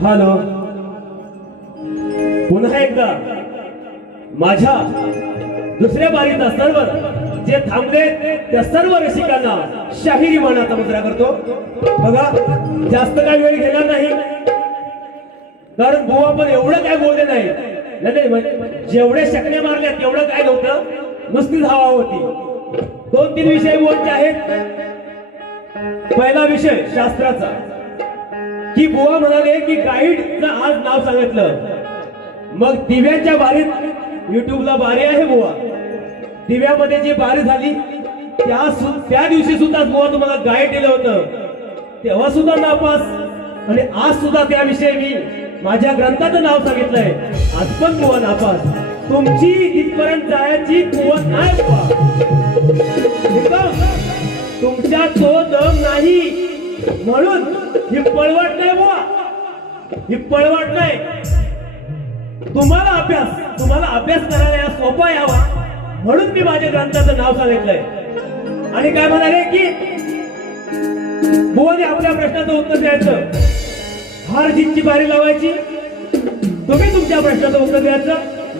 Hello, पुन्हा एकदा माझ्या दुसऱ्या बारीचा सर्व जे थांबले त्या सर्व रसिकांना शाहिरी मानाचा मुद्रा करतो. बघा, जास्त काही वेळ घेणार नाही, कारण बुवा पण एवढं काय बोलले नाही. जेवढे शकण्या मारल्या तेवढं काय नव्हतं, नुसतीच हवा होती. 2-3 विषय बोलचे आहेत. पहिला विषय शास्त्राचा, की बुवा म्हणाले की गाईडचं आज नाव सांगितलं, मग दिव्याच्या बारीत युट्यूबला बारी आहे बुवा, दिव्यामध्ये जी बारी झाली त्या दिवशी सुद्धा बुवा तुम्हाला गाईड दिलं होतं, तेव्हा सुद्धा नापास, आणि आज सुद्धा त्याविषयी मी माझ्या ग्रंथाचं नाव सांगितलंय, आज पण बुवा नापास. तुमची तिथपर्यंत जायची कुवत नाही बुवा, तुमच्या तो दम नाही, म्हणून ही पळवाट नाही बुवा, ही पळवाट नाही. तुम्हाला अभ्यास करायला सोपा यावा म्हणून मी माझ्या ग्रंथाचं नाव सांगितलंय. आणि काय म्हणाले की बुवाने आपल्या प्रश्नाचं उत्तर द्यायचं, हार जीतची बारी लावायची, तुम्ही तुमच्या प्रश्नाचं उत्तर द्यायचं,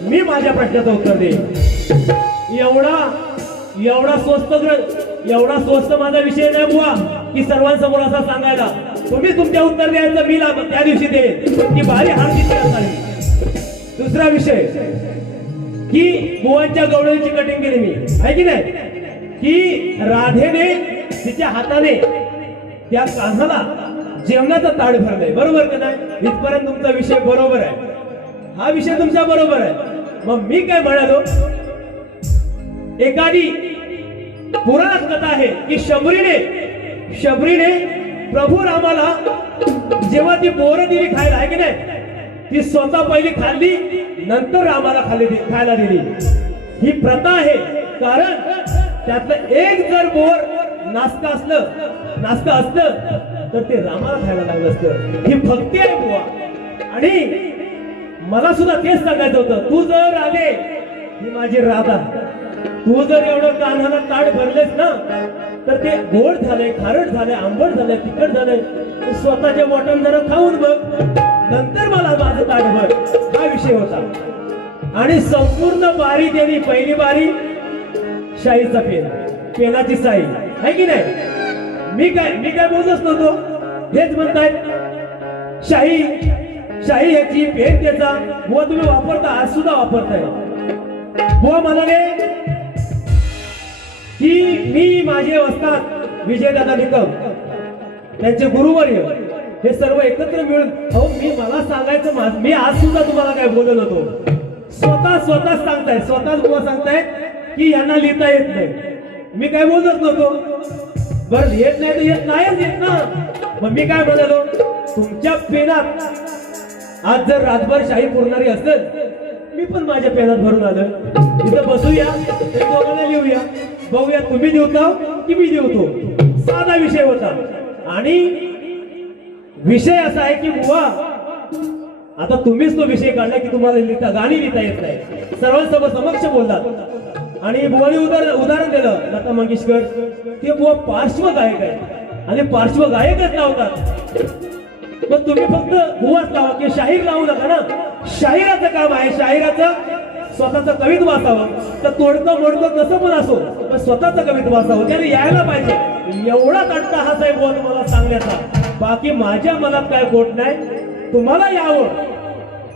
मी माझ्या प्रश्नाचं उत्तर देईन. एवढा स्वस्त माझा विषय नाही बुवा की सर्वांसमोर असा सांगायला. तुम्ही तुमच्या उत्तर द्यायचं, मी त्या दिवशी देईन, ती बारी हार जीतची असावी. दुसरा विषय, की बुवांच्या गवळणीची कटिंग केली मी, आहे की नाही, की राधेने तिच्या हाताने त्या कान्हाला जेवणाचं ताट भरलंय, बरोबर का नाही? इथपर्यंत तुमचा विषय बरोबर आहे, हा विषय तुमचा बरोबर आहे. मग मी काय म्हणालो, एखादी पुराणात कथा आहे की शबरीने प्रभू रामाला जेव्हा ती बोरं दिली खायला, आहे की नाही, ती स्वतः पहिली खाल्ली, नंतर रामाला खायला दिली. ही प्रथा आहे, कारण त्यातलं एक जर बोर नासका असलं तर ते रामाला खायला लागलं असतं. ही भक्ती आहे बुवा. आणि मला सुद्धा तेच सांगायचं होतं, तू जर आले, ही माझी राधा, तू जर एवढं कान्हाला ताट भरलेस ना, तर ते गोड झालंय, खारट झालंय, आंबट झालंय, तिखट झालंय, स्वतःच्या वाटण जरा खाऊन बघ, नंतर मला माझं ताट भर, हा विषय होता. आणि संपूर्ण बारी त्यांनी, पहिली बारी शाईचा पेनाची साई, आहे की नाही. मी काय बोलतच नव्हतो, हेच म्हणतायत शाही ह्याची, पेन त्याचा, बुवा तुम्ही वापरता, आज सुद्धा वापरताय. बुवा म्हणाले की मी माझे वस्ताद विजयदादा निकम, त्यांचे गुरुवर्य, हे सर्व एकत्र मिळून, मी मला सांगायचं, मी आज सुद्धा तुम्हाला काय बोलत होतो, स्वतःच सांगताय, स्वतःच बुवा सांगताय की यांना लिहिता येत नाही. मी काय बोलत नव्हतो, बरं येत नाही तर येत नाहीच येत ना. मग मी काय म्हणालो, तुमच्या पेनात आज जर रातभर शाही पुरणारी असेल, मी पण माझ्या पेनात भरून आलं, इथं बसूया, दोघांना लिहूया, बघूया तुम्ही देवता की मी देवतो. साधा विषय होता आणि विषय असा आहे की बुवा आता तुम्हीच तो विषय काढला की तुम्हाला गाणी लिहिता येत नाही. सर्वांसमोर समक्ष बोलतात आणि बुवाने उदाहरण दिलं लता मंगेशकर. ते बुवा पार्श्वगायक आहे आणि पार्श्वगायकच लावतात. मग तुम्ही फक्त बुवाच लावा की शाहीर लावू नका ना. शाहिराचं काम आहे, शाहिराचं स्वतःचं कवित्व असावं. तर तोडकं मोडकं कसं पण असो पण स्वतःचं कवित्व असावं, त्याने यायला पाहिजे. एवढाच अट्टाहास आहे बुवा तुम्हाला सांगण्याचा. बाकी माझ्या मनात काय खोट नाही. तुम्हाला यावं,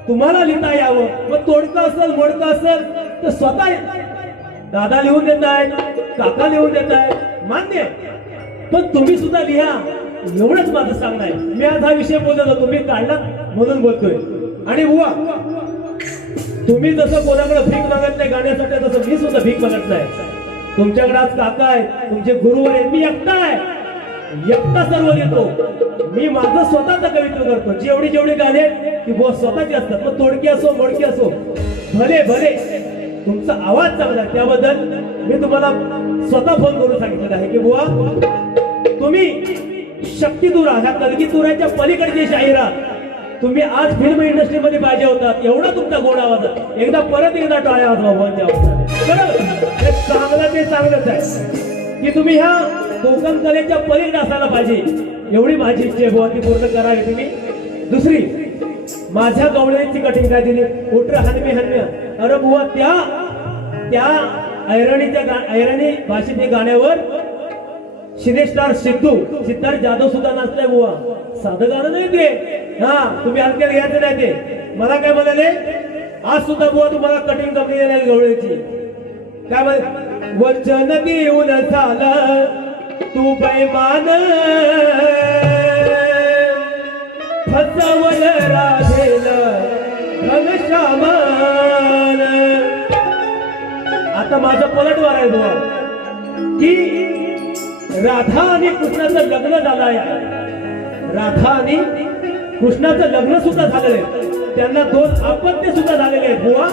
तुम्हाला लिहिता यावं. मग तोडकं असेल मोडकं असेल तर स्वतः दादा लिहून देत आहे, काका लिहून देत आहे, मान्य आहे. पण तुम्ही सुद्धा लिहा, एवढंच माझं सांगणं आहे. मी आज हा विषय बोलत होतो, तुम्ही काढला म्हणून बोलतोय. आणि बुवा तुम्ही जसं कोणाकडे भीक मागत नाही गाण्यासाठी तसं मी सुद्धा भीक मागत नाही. तुमच्याकडे आज काका आहे, तुमचे गुरुवर आहे, मी एकटा आहे, एकटा सर्व लिहितो. मी माझं स्वतःचं कवित्व करतो. जेवढी गाणे ती बुवा स्वतःची असतात. मग तोडकी असो मोडकी असो, भले भले तुमचा आवाज चांगला आहे त्याबद्दल मी तुम्हाला स्वतः फोन करून सांगितलेलं आहे की बुवा तुम्ही शक्ती दुरा ह्या कलगी दुराच्या पलीकडचे शाहीर आहात. तुम्ही आज फिल्म इंडस्ट्रीमध्ये पाहिजे होतात. एवढा तुमचा गोड आवाज आहे. एकदा टाळ्या वाजवा भगवानच्या आवाजात. हे चांगलं ते चांगलंच आहे की तुम्ही ह्या कोकण कलेच्या पलीकडे असायला पाहिजे. एवढी माझी इच्छा आहे बुवा, ती पूर्ण करावी तुम्ही. दुसरी माझ्या गवळ्यांची कटिंग काय दिली उठर हनम्या. अरे बुवा त्या ऐराणी भाषेच्या गाण्यावर सिनेस्टार सिद्धार्थ जाधव सुद्धा नाचलाय बुवा. साधं गाणं नाही ते. हा तुम्ही हलक्यात घ्यायचं नाही ते. मला काय म्हणाले आज सुद्धा बुवा तुम्हाला कटिंग कंपनी देणार गवळ्याची. काय म्हणे वचन देऊन झालं तू बैमान फसवल राधेल घनश्यामान. आता माझं पलटवार आहे बुवा की राधा आणि कृष्णाचं लग्न झालं आहे. राधा आणि कृष्णाचं लग्न सुद्धा झालेलं आहे. त्यांना 2 अपत्य सुद्धा झालेले आहेत बुवा.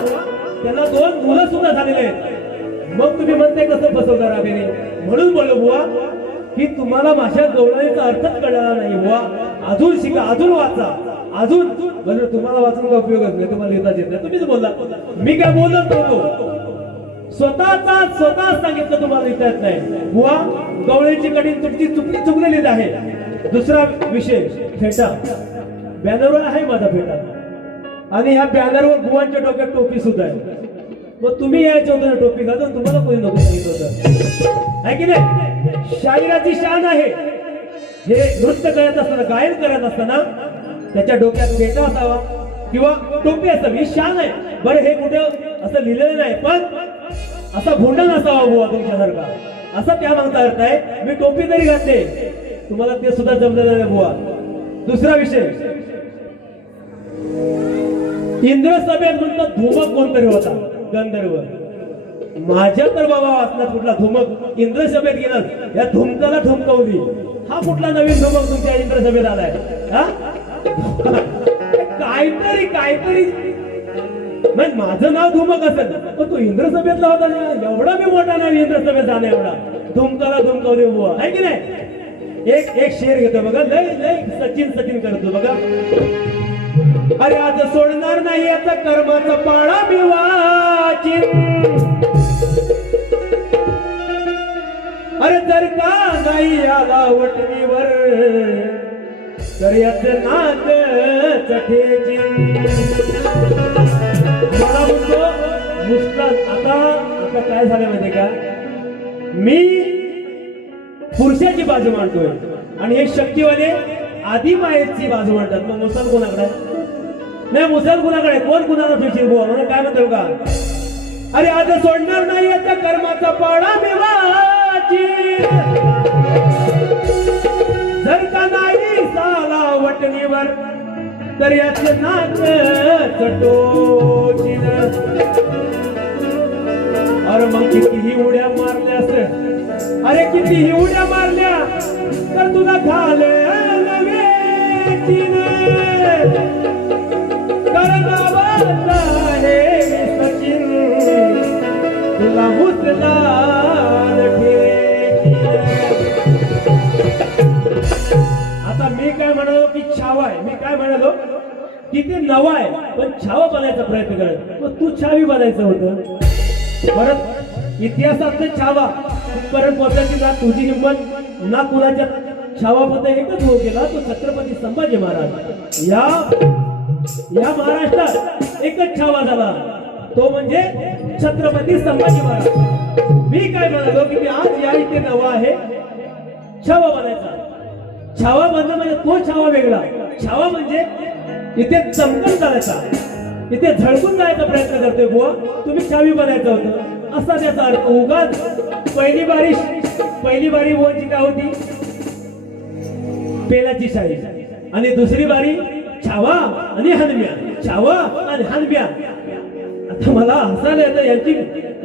त्यांना 2 मुलं सुद्धा झालेले आहेत. मग तुम्ही म्हणते कसं फसवलं राधेने. म्हणून बोललो बुवा की तुम्हाला माझ्या गवळणीचा अर्थच कळला नाही बुवा. अजून शिका, अजून वाचा, अजून म्हणजे तुम्हाला वाचून का उपयोगच नाही. तुम्हाला लिहिता येत नाही. तुम्हीच बोलला, मी काय बोलत नव्हतो. स्वतः सांगितलं तुम्हाला लिहिता येत नाही बुवा. गवळीची कडी चुकलेली आहे. दुसरा विषय फेटा. बॅनरवर आहे माझा फेटा आणि ह्या बॅनरवर बुवांच्या डोक्यात टोपी सुद्धा आहे. मग तुम्ही यायचं होतं ना टोपी घालून, तुम्हाला कोणी नको सांगितलं होतं आहे की नाही. शाहिराची शान आहे. हे नृत्य करत असताना गायन करत असताना त्याच्या डोक्यात फेटा असावा किंवा टोपी असावी, ही शान आहे. बरं हे कुठं असं लिहिलेलं नाही पण असा भोंडा नसावा बुवा तुमच्यासारखा, असा त्या मागचा अर्थ आहे. मी टोपी तरी घातले, तुम्हाला ते सुद्धा जमलेलं नाही बुवा. दुसरा विषय इंद्र सभेत म्हणतात धुमक कोणतरी होता गंधर्व. माझ्या तर बाबा वाचनात कुठला धुमक इंद्र सभेत गेला, या धुमकाला ठुमकवली. हा कुठला नवीन धुमक तुमच्या इंद्र सभेत आलाय. काहीतरी म्हणजे माझं नाव धुमक असेल पण तो इंद्र सभेतला होता ना. एवढा मी मोठा नाही इंद्र सभेत जाणे एवढा. धुमकाला धुमकवली बुवा आहे की नाही. एक शेर घेतो बघा, लय सचिन करतो बघा. अरे आज सोडणार नाही याचा कर्माचा पाळा मी वाचिन. अरे जर का नाही आला वटणीवर तर याचं नाक चठेचिन. मला म्हणतो मुस्ताद. आता काय झालं माहिती का, मी पुरुषाची बाजू मांडतोय आणि हे शक्तीवाले आधी मायेची बाजू मांडतात. मग मुसल कोणाकडे नाही, मुसल कोणाकडे कोण कुणाला फिरशील बुवा म्हणून काय म्हणतो का. अरे आज सोडणार नाही याचा कर्माचा पाडा मी वाचिन. जर का नाही साला वटणीवर तर याचे नाक चटोचिन. अरे मग कितीही उड्या मारल्या असत, अरे कितीही उड्या मारल्या तर तुला घाल नवेचिन. करणावाचा हे सचिन तुला मुसलान काय म्हणालो की छावा आहे, मी काय म्हणालो की ते नवा आहे पण छावा बनायचा प्रयत्न करत, मग तू छावी बनायचं होतं. परत इतिहासातले छावा परत पोहोचायची ना तुझी हिंमत ना कुणाच्या छावा मध्ये एकच हो गेला तो छत्रपती संभाजी महाराज. या महाराष्ट्रात एकच छावा झाला तो म्हणजे छत्रपती संभाजी महाराज. मी काय म्हणालो की मी आज या इथे नवा आहे छावा बनायचा. छावा बनणं म्हणजे तो छावा वेगळा, छावा म्हणजे इथे चमकून जायचा, इथे झळकून जायचा प्रयत्न करतोय बुवा, तुम्ही छावी बनायचं होतं असा त्याचा अर्थ. उगाच पहिली बारी बुवाची काय होती पेलाची शाही आणि दुसरी बारी छावा आणि हनम्या, छावा आणि हनम्या. आता मला हसायला येतं,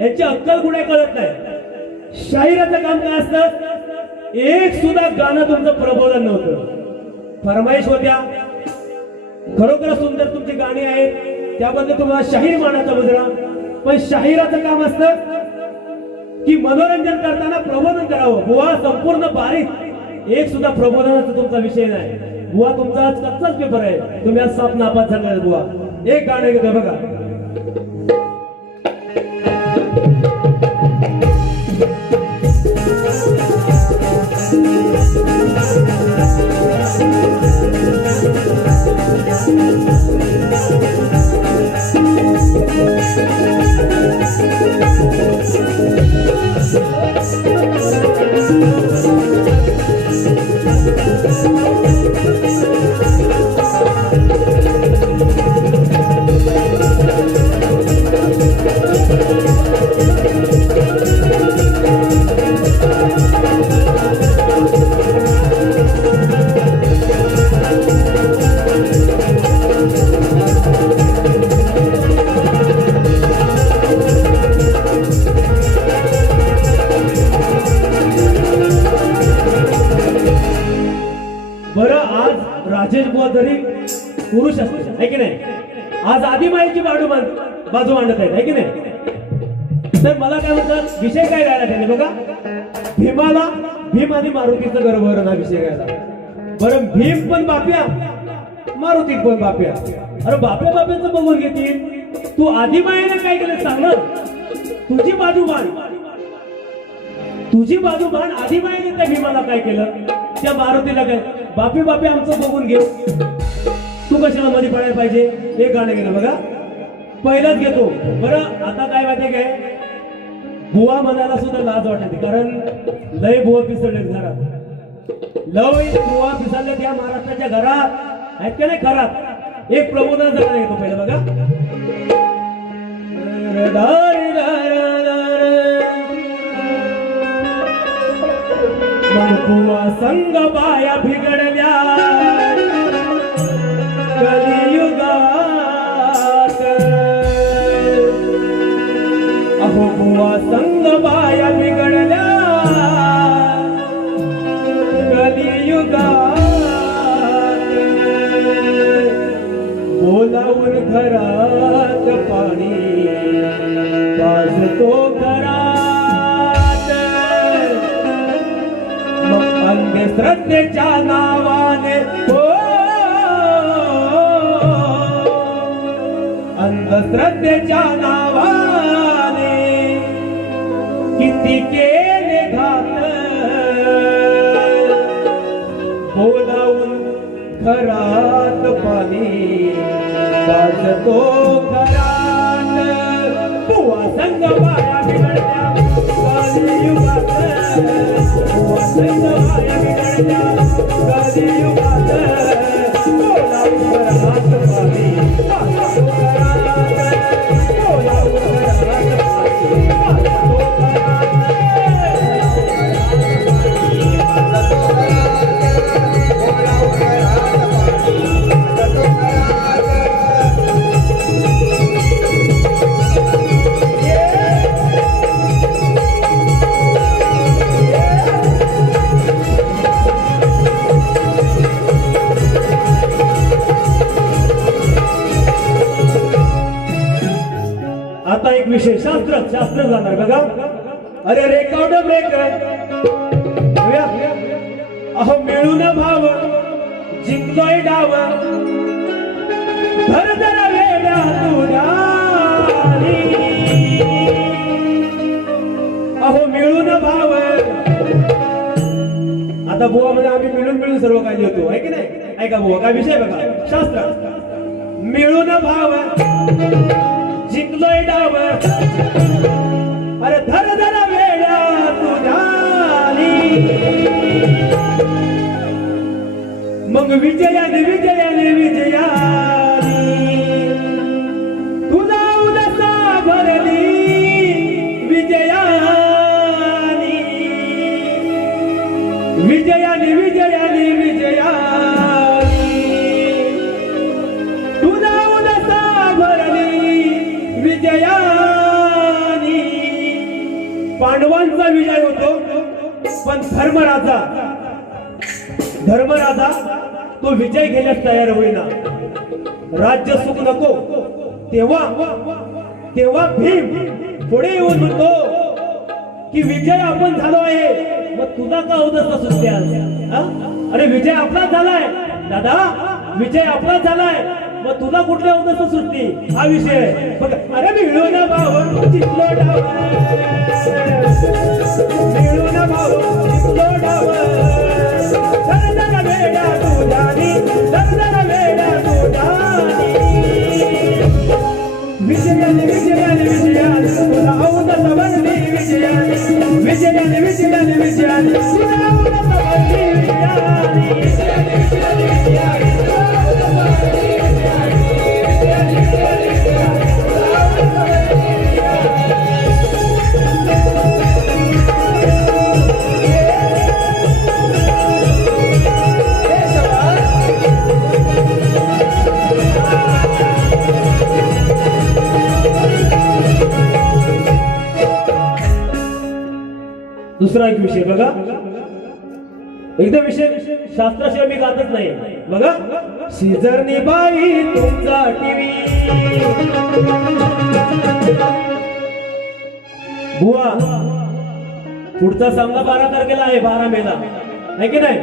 यांची अक्कल कुठे कळत नाही. शाहिराचं काम काय असतं, एक सुद्धा गाणं तुमचं प्रबोधन नव्हतं, फरमाईश होत्या. खरोखर सुंदर तुमची गाणी आहेत त्याबद्दल तुम्हाला शाहीर मानाचा मुजरा. पण शाहिराचं काम असतं की मनोरंजन करताना प्रबोधन करावं. बुवा संपूर्ण बारीक एक सुद्धा प्रबोधनाचा तुमचा विषय नाही बुवा, तुमचा आज कच्चाच पेपर आहे, तुम्ही आज साप नापास झाला बुवा. एक गाणं घेतो बघा. राजेश बुवा जरी पुरुष असते आहे की नाही, आज आदिमाईची बाजू मांडत आहेत आहे की नाही. तर मला काय म्हणतात विषय काय गायला त्याने बघा, भीम आणि मारुतीचं गर्भवरण हा विषय गायला. बरं भीम पण बाप्या मारुती पण बाप्या, अरे बाप्याचं बघून घेतील. तू आदिमाईने काय केलं सांग, तुझी बाजू मान आदिमाईने त्या भीमाला काय केलं, त्या मारुतीला काय बापे आमचं बघून घेऊ, तू कशाला मध्ये पडायला पाहिजे. एक गाणं गेलं बघा, पहिलाच घेतो. बरं आता काय माहिती काय, बुवा म्हणायला सुद्धा लाज वाटते, कारण लय बुवा पिसळले घरात, लय बुवा पिसळले त्या महाराष्ट्राच्या घरात आहेत का नाही घरात. एक प्रबोधनाचा गाणं घेतो पहिलं बघा. बुवा संग बाया बिघडल्या कलियुगात, अहो बुवा संग बाया बिघडल्या कलियुगात. बोलावून घरात पाणी वाजतो घरात, अंधश्रद्धेच्या नावाने हो, अंधश्रद्धेच्या नावाने किती केले घात. बोलावून घरात पाणी वाजतो घरात, बुवा संग बाया बिघडल्या कलियुगात, बुवा संग बाया बिघडल्या कलियुगात. बोलावून घरात पाणी वाजतो घरात, बोलावून घरात पाणी वाजतो घरात. आता एक विषय शास्त्र जाणार बघा. अरे रेकॉर्ड ब्रेक, अहो मिळून भाव जिंकलोय डाव धर जरा वेड्या तुझ्यानी अहो मिळून भाव आता बुवा म्हणजे आम्ही मिळून मिळून सर्व काही लिहितो आहे की नाही ऐका बुवा काय विषय बघा शास्त्र मिळून भाव जिंकलोय डाव अरे धर जरा वेड्या तुझ्यानी मग विजयाने विजयाने विजयानी तुला उदसा भरली विजयानी विजयाने विजयाने विजयानी तुला उदसा भरली विजयानी पांडवांचा विजय होतो पण धर्मराजा तो विजय घेण्यास तयार होईना राज्य सुख नको तेव्हा भीम पुढे येऊन म्हणतो की विजय आपण झालो आहे मग तुला का उदसा सुटते अरे विजय आपलाच झालाय दादा विजय आपलाच झालाय मग तुला कुठल्या उदसा सुटती हा विषय बघ अरे मिळू ना भाव जिंकलो डाव मिळू ना भाव जिंकलो डाव दर्दन वेडा तुझानी दर्दन वेडा तुझानी विजयाने विजयाने विजयाने तुला औदस वरली विजयाने विजयाने विजयाने विजयाने तुला औदस वरली विजयाने विजयाने विजयाने विजयाने तुला औदस वरली विजयाने विजयाने विजयाने विजयाने तुला औदस वरली दुसरा एक विषय बघा एकदम विषय शास्त्राशिवाय मी गातच नाही बघा शेजारनी बाई तुमचा टीव्ही बुवा पुढचा सामना 12 तारखेला आहे 12 मेला आहे की नाही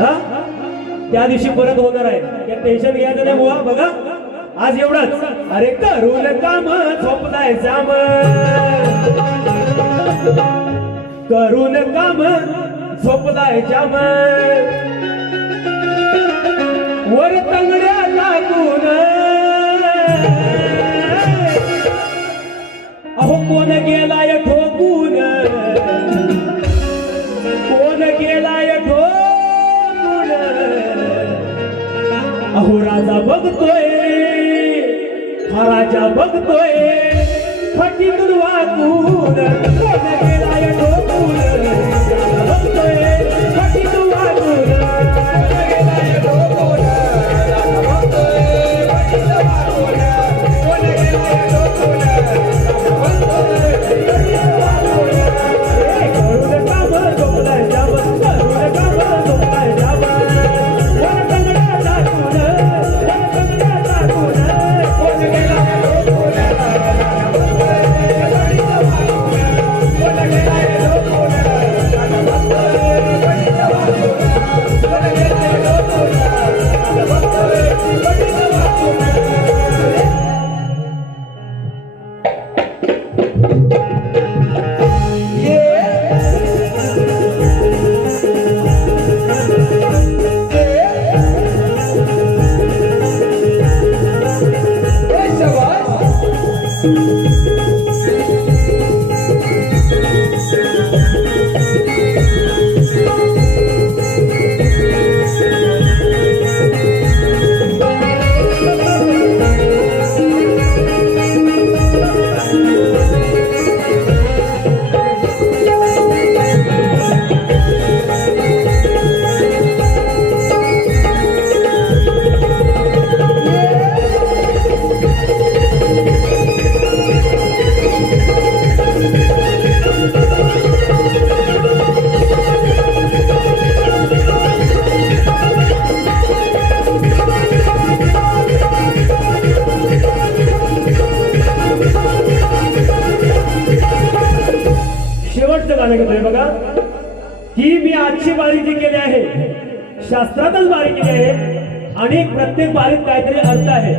हा त्या दिवशी परत होणार आहे त्या टेन्शन घ्यायचं नाही बुवा बघा आज एवढाच अरे करून काम झोपलाय जाम करून काम झोपलाय जाम वर तंगड्या लागून अहो कोण गेलाय ठोकून कोण गेलाय ठोकून अहो राजा बघतोय हा राजा बघतोय फटीतून वाकून कोण गेलाय ठोकून राजा बघतोय फटीतून वाकून कोण गेलाय ठोकून राजा बघतोय फटीतून वाकून कोण गेलाय ठोकून राजा बघतोय फटीतून वाकून करून काम झोपलाय जाम करून काम झोपलाय जाम वर तंगड्या टाकून कोण गेलाय ठोकून राजा बघतोय फटीतून वाकून कोण गेलाय ठोकून राजा बघतोय फटीतून वाकून कोण गेलाय ठोकून राजा बघतोय फटीतून वाकून शेवटचं गाणं घेतोय बघा की मी आजची बारी जी केली आहे शास्त्रातच बारीक केली आहे आणि प्रत्येक बारीत काहीतरी अर्थ आहे,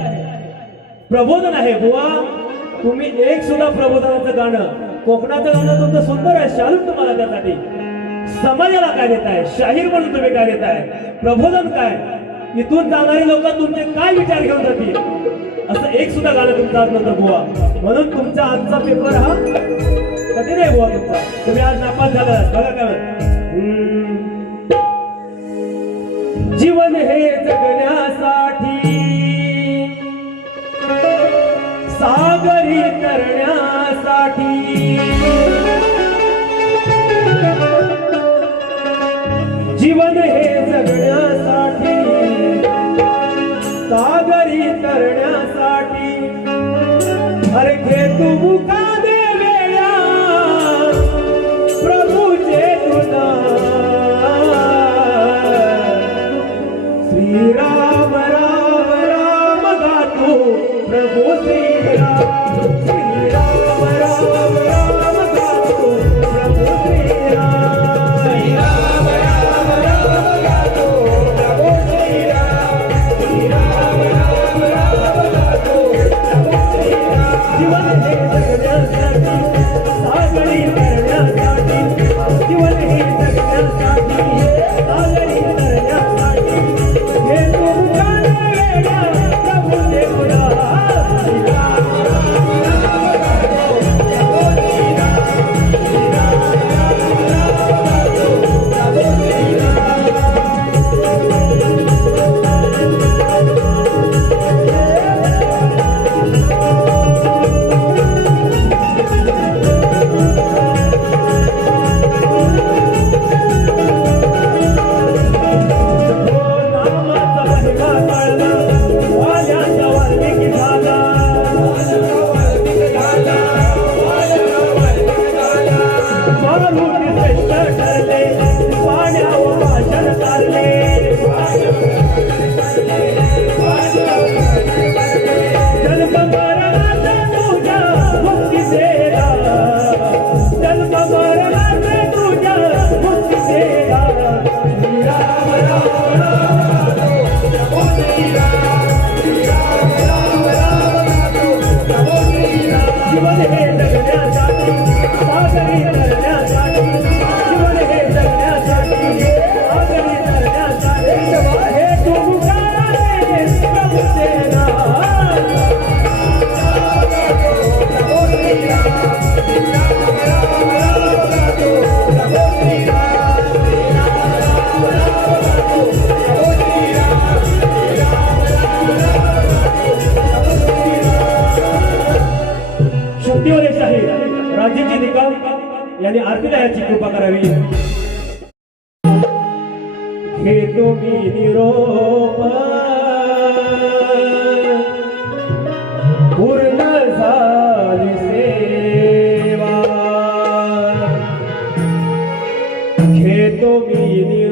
प्रबोधन आहे. बुवा तुम्ही एक सुद्धा प्रबोधनाचं गाणं, कोकणाचं गाणं तुमचं सुंदर आहे, शालूच तुम्हाला त्यासाठी. समाजाला काय देताय, शाहीर म्हणून तुम्ही काय देताय, प्रबोधन काय, इथून जाणारी लोक तुमचे काय विचार घेऊन जातील, असं एक सुद्धा गाणं तुमचं आज नंतर बुवा. म्हणून तुमचा आजचा पेपर हा कठीण आहे बुवा तुमचा. तुम्ही आज नापास झाला बघा काय. जीवन हे जगण्यासाठी, सागरी करण्यासाठी, जीवन हे जगण्यासाठी, सागरी करण्यासाठी, अरे घे तू मुका दे वेळा प्रभूचे तुझा. श्रीराम राम राम गातो प्रभू श्रीराम, श्रीराम राम राम गातो प्रभू श्रीराम, श्रीराम राम राम गातो प्रभू श्रीराम, श्रीराम राम राम गातो प्रभू श्रीराम. जीवन हे जगण्यासाठी, सागरी करण्यासाठी, जीवन हे जगण्यासाठी, सागरी करण्यासाठी, हे तू गाणं वेड्या प्रभू देवळा. राज्याची निकाल यांनी आरतीला याची कृपा करावी. घेतो मी निरोप, पूर्ण झाली सेवा. घेतो मी निरोप,